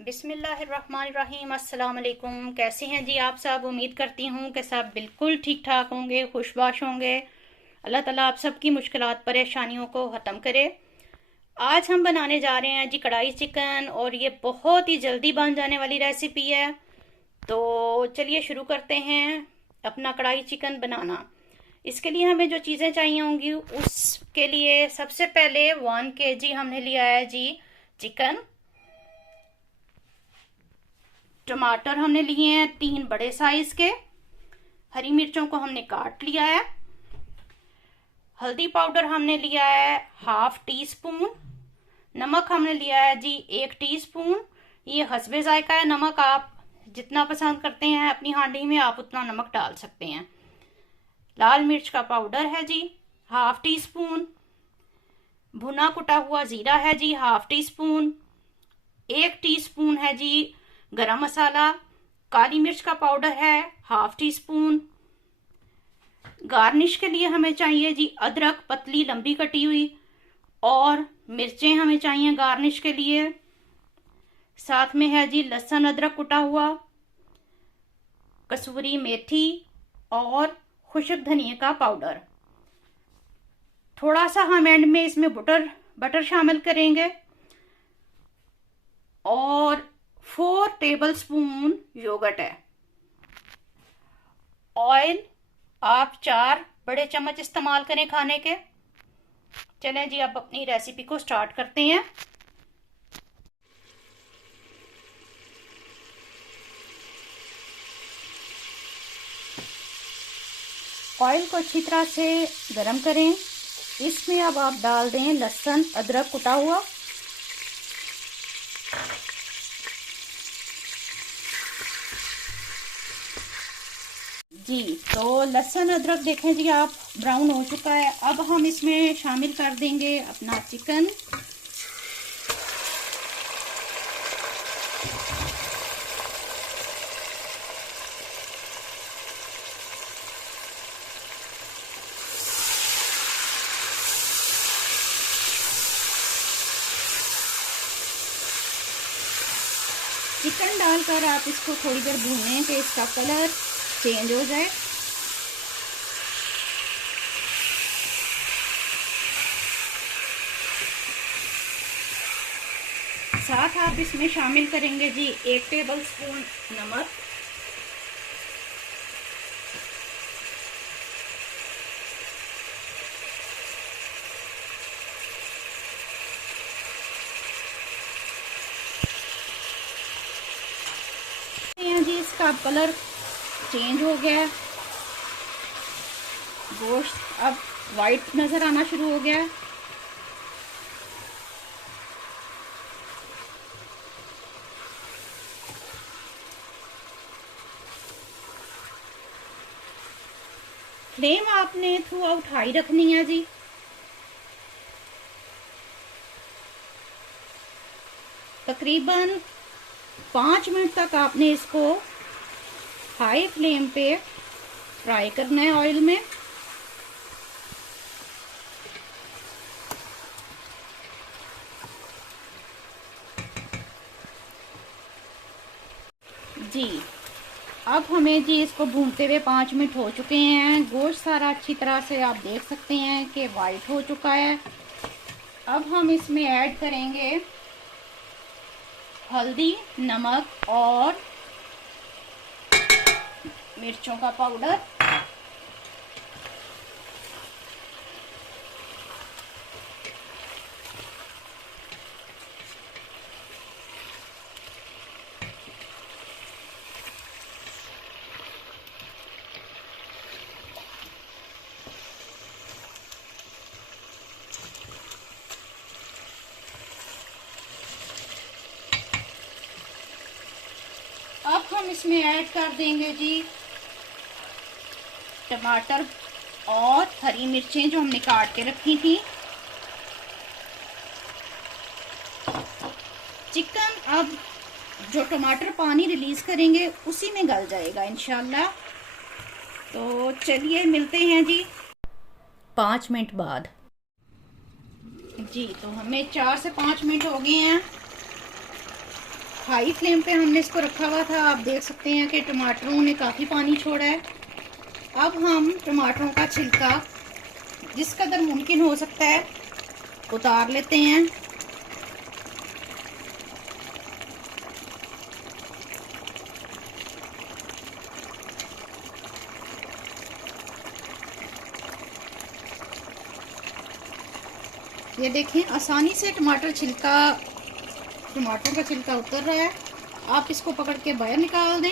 बिस्मिल्लाहिर्रहमानिर्रहीम। अस्सलाम वालेकुम। कैसे हैं जी आप सब? उम्मीद करती हूँ कि सब बिल्कुल ठीक ठाक होंगे, खुशबाश होंगे। अल्लाह ताला आप सबकी मुश्किलात परेशानियों को ख़त्म करे। आज हम बनाने जा रहे हैं जी कढ़ाई चिकन, और ये बहुत ही जल्दी बन जाने वाली रेसिपी है। तो चलिए शुरू करते हैं अपना कढ़ाई चिकन बनाना। इसके लिए हमें जो चीज़ें चाहिए होंगी, उसके लिए सबसे पहले 1 kg हमने लिया है जी चिकन। टमाटर हमने लिए हैं 3 बड़े साइज के। हरी मिर्चों को हमने काट लिया है। हल्दी पाउडर हमने लिया है 1/2 टीस्पून। नमक हमने लिया है जी 1 टीस्पून। ये हस्बे जायका है, नमक आप जितना पसंद करते हैं अपनी हांडी में आप उतना नमक डाल सकते हैं। लाल मिर्च का पाउडर है जी 1/2 टीस्पून। भुना कुटा हुआ जीरा है जी 1/2 टीस्पून। 1 टीस्पून है जी गरम मसाला। काली मिर्च का पाउडर है 1/2 टीस्पून। गार्निश के लिए हमें चाहिए जी अदरक पतली लंबी कटी हुई, और मिर्चें हमें चाहिए गार्निश के लिए। साथ में है जी लहसुन अदरक कुटा हुआ, कसूरी मेथी और खुश्क धनिया का पाउडर। थोड़ा सा हम एंड में इसमें बटर शामिल करेंगे, और 4 टेबलस्पून योगर्ट है। ऑयल आप 4 बड़े चम्मच इस्तेमाल करें खाने के। चलें जी अब अपनी रेसिपी को स्टार्ट करते हैं। ऑयल को अच्छी तरह से गरम करें। इसमें अब आप डाल दें लहसुन अदरक कुटा हुआ। जी तो लहसुन अदरक देखें जी आप ब्राउन हो चुका है। अब हम इसमें शामिल कर देंगे अपना चिकन। चिकन डालकर आप इसको थोड़ी देर भूनें कि इसका कलर चेंज हो जाए। साथ आप इसमें शामिल करेंगे जी 1 टेबलस्पून नमक। जी इसका कलर चेंज हो गया है, गोश्त अब वाइट नजर आना शुरू हो गया है। फ्लेम आपने थ्रू आउट हाई रखनी है जी। तकरीबन 5 मिनट तक आपने इसको हाई फ्लेम पे फ्राई करना है ऑयल में। जी अब हमें जी इसको भूनते हुए 5 मिनट हो चुके हैं। गोश्त सारा अच्छी तरह से आप देख सकते हैं कि वाइट हो चुका है। अब हम इसमें ऐड करेंगे हल्दी, नमक और मिर्चों का पाउडर। अब हम इसमें ऐड कर देंगे जी टमाटर और हरी मिर्चें जो हमने काट के रखी थी। चिकन अब जो टमाटर पानी रिलीज करेंगे उसी में गल जाएगा इंशाल्लाह। तो चलिए मिलते हैं जी 5 मिनट बाद। जी तो हमें 4 से 5 मिनट हो गए हैं। हाई फ्लेम पे हमने इसको रखा हुआ था। आप देख सकते हैं कि टमाटरों ने काफ़ी पानी छोड़ा है। अब हम टमाटरों का छिलका जिस कदर मुमकिन हो सकता है उतार लेते हैं। ये देखें, आसानी से टमाटरों का छिलका उतर रहा है। आप इसको पकड़ के बाहर निकाल दें।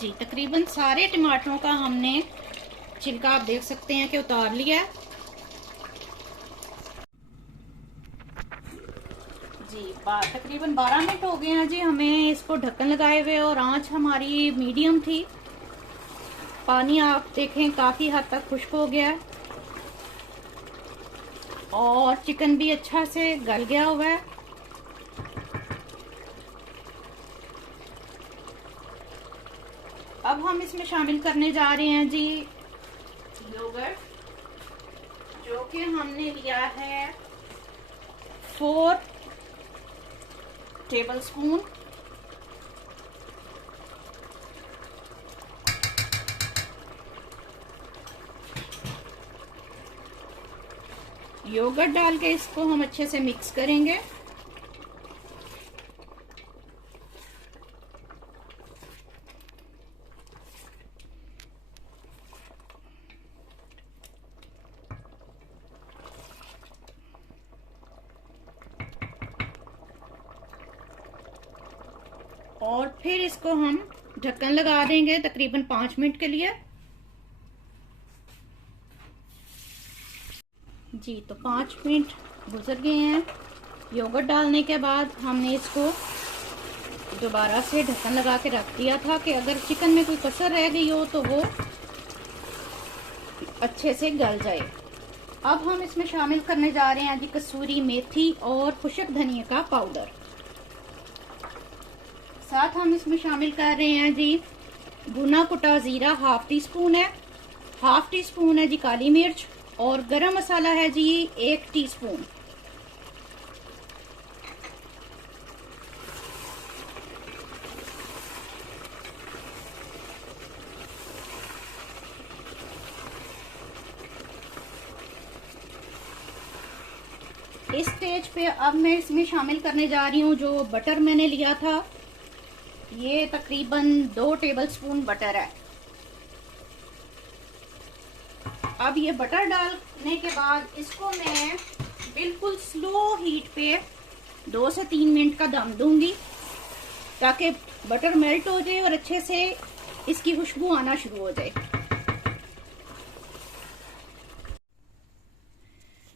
जी, तकरीबन सारे टमाटरों का हमने छिलका आप देख सकते हैं कि उतार लिया है। जी, तकरीबन 12 मिनट हो गए हैं जी हमें इसको ढक्कन लगाए हुए, और आंच हमारी मीडियम थी। पानी आप देखें काफ़ी हद तक खुश्क हो गया है और चिकन भी अच्छा से गल गया हुआ है। अब हम इसमें शामिल करने जा रहे हैं जी योगर्ट, जो कि हमने लिया है 4 टेबलस्पून। योगर्ट डाल के इसको हम अच्छे से मिक्स करेंगे। और फिर इसको हम ढक्कन लगा देंगे तकरीबन 5 मिनट के लिए। जी, तो 5 मिनट गुजर गए हैं। योगर्ट डालने के बाद हमने इसको दोबारा से ढक्कन लगा के रख दिया था कि अगर चिकन में कोई कसर रह गई हो तो वो अच्छे से गल जाए। अब हम इसमें शामिल करने जा रहे हैं जी कसूरी मेथी और खुशक धनिया का पाउडर। साथ हम इसमें शामिल कर रहे हैं जी भुना कुटा जीरा 1/2 टीस्पून है, 1/2 टीस्पून है जी काली मिर्च, और गरम मसाला है जी 1 टीस्पून। इस स्टेज पे अब मैं इसमें शामिल करने जा रही हूँ जो बटर मैंने लिया था। ये तकरीबन 2 टेबलस्पून बटर है। अब ये बटर डालने के बाद इसको मैं बिल्कुल स्लो हीट पे 2 से 3 मिनट का दम दूंगी, ताकि बटर मेल्ट हो जाए और अच्छे से इसकी खुशबू आना शुरू हो जाए।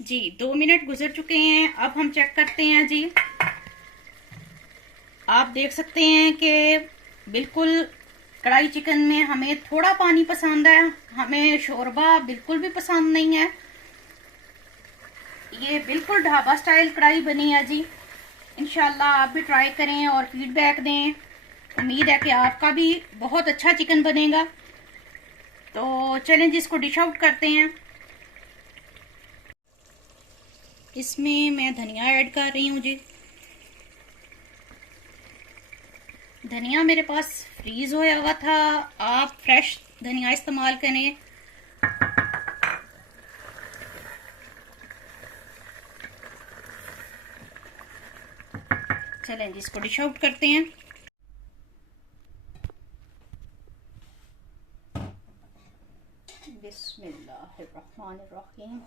जी, 2 मिनट गुजर चुके हैं। अब हम चेक करते हैं जी। आप देख सकते हैं कि बिल्कुल कढ़ाई चिकन में हमें थोड़ा पानी पसंद है, हमें शोरबा बिल्कुल भी पसंद नहीं है। ये बिल्कुल ढाबा स्टाइल कढ़ाई बनी है जी। इंशाल्लाह आप भी ट्राई करें और फीडबैक दें। उम्मीद है कि आपका भी बहुत अच्छा चिकन बनेगा। तो चलें जी, इसको डिश आउट करते हैं। इसमें मैं धनिया ऐड कर रही हूँ जी। धनिया मेरे पास फ्रीज होया हुआ था, आप फ्रेश धनिया इस्तेमाल करें। चलें जी, इसको डिश आउट करते हैं। बिस्मिल्लाहिर्रहमानिर्रहीम।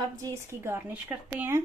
अब जी इसकी गार्निश करते हैं।